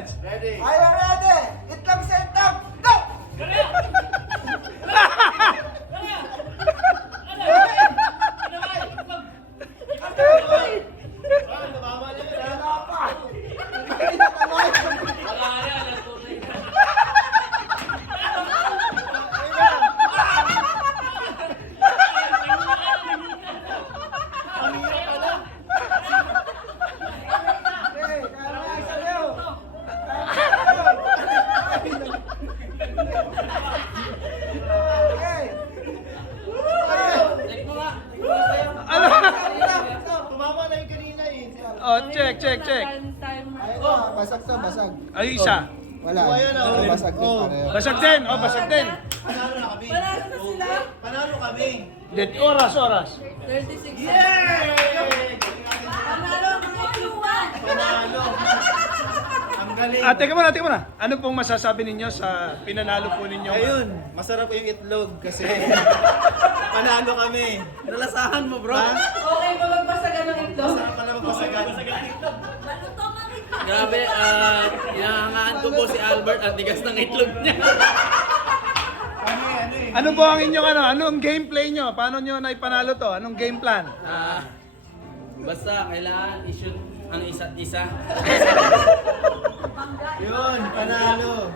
Ready? I am ready! Itlog sa itlog! Go! Tumama na yung kanina eh. Oh, check. Ito, basag to, basag. Ay, isa. Wala. Ayan, oh. Ito, basag din Oh. pareho. Basag din. Oh, basag din. Panalo na kami. Panalo na sila. Panalo kami. Dead oras. 36. Yay! Panalo ang mga iluwan. Panalo. Ang galing. Teka muna. Ano pong masasabi ninyo sa pinanalo po ninyo? Ayun, masarap yung itlog kasi panalo kami. Nalasahan mo, bro. Ha? Okay ba magpasagan ng itlog? Masarap pala magpasagan. Malutong ang itlog. Grabe, hinahangaan ko po si Albert at tigas ng itlog niya. Ano eh. Ano po ang inyong anong gameplay nyo? Paano nyo naipanalo to? Anong game plan? Basta kailangan i-shoot ang isa't isa. Yun, panalo.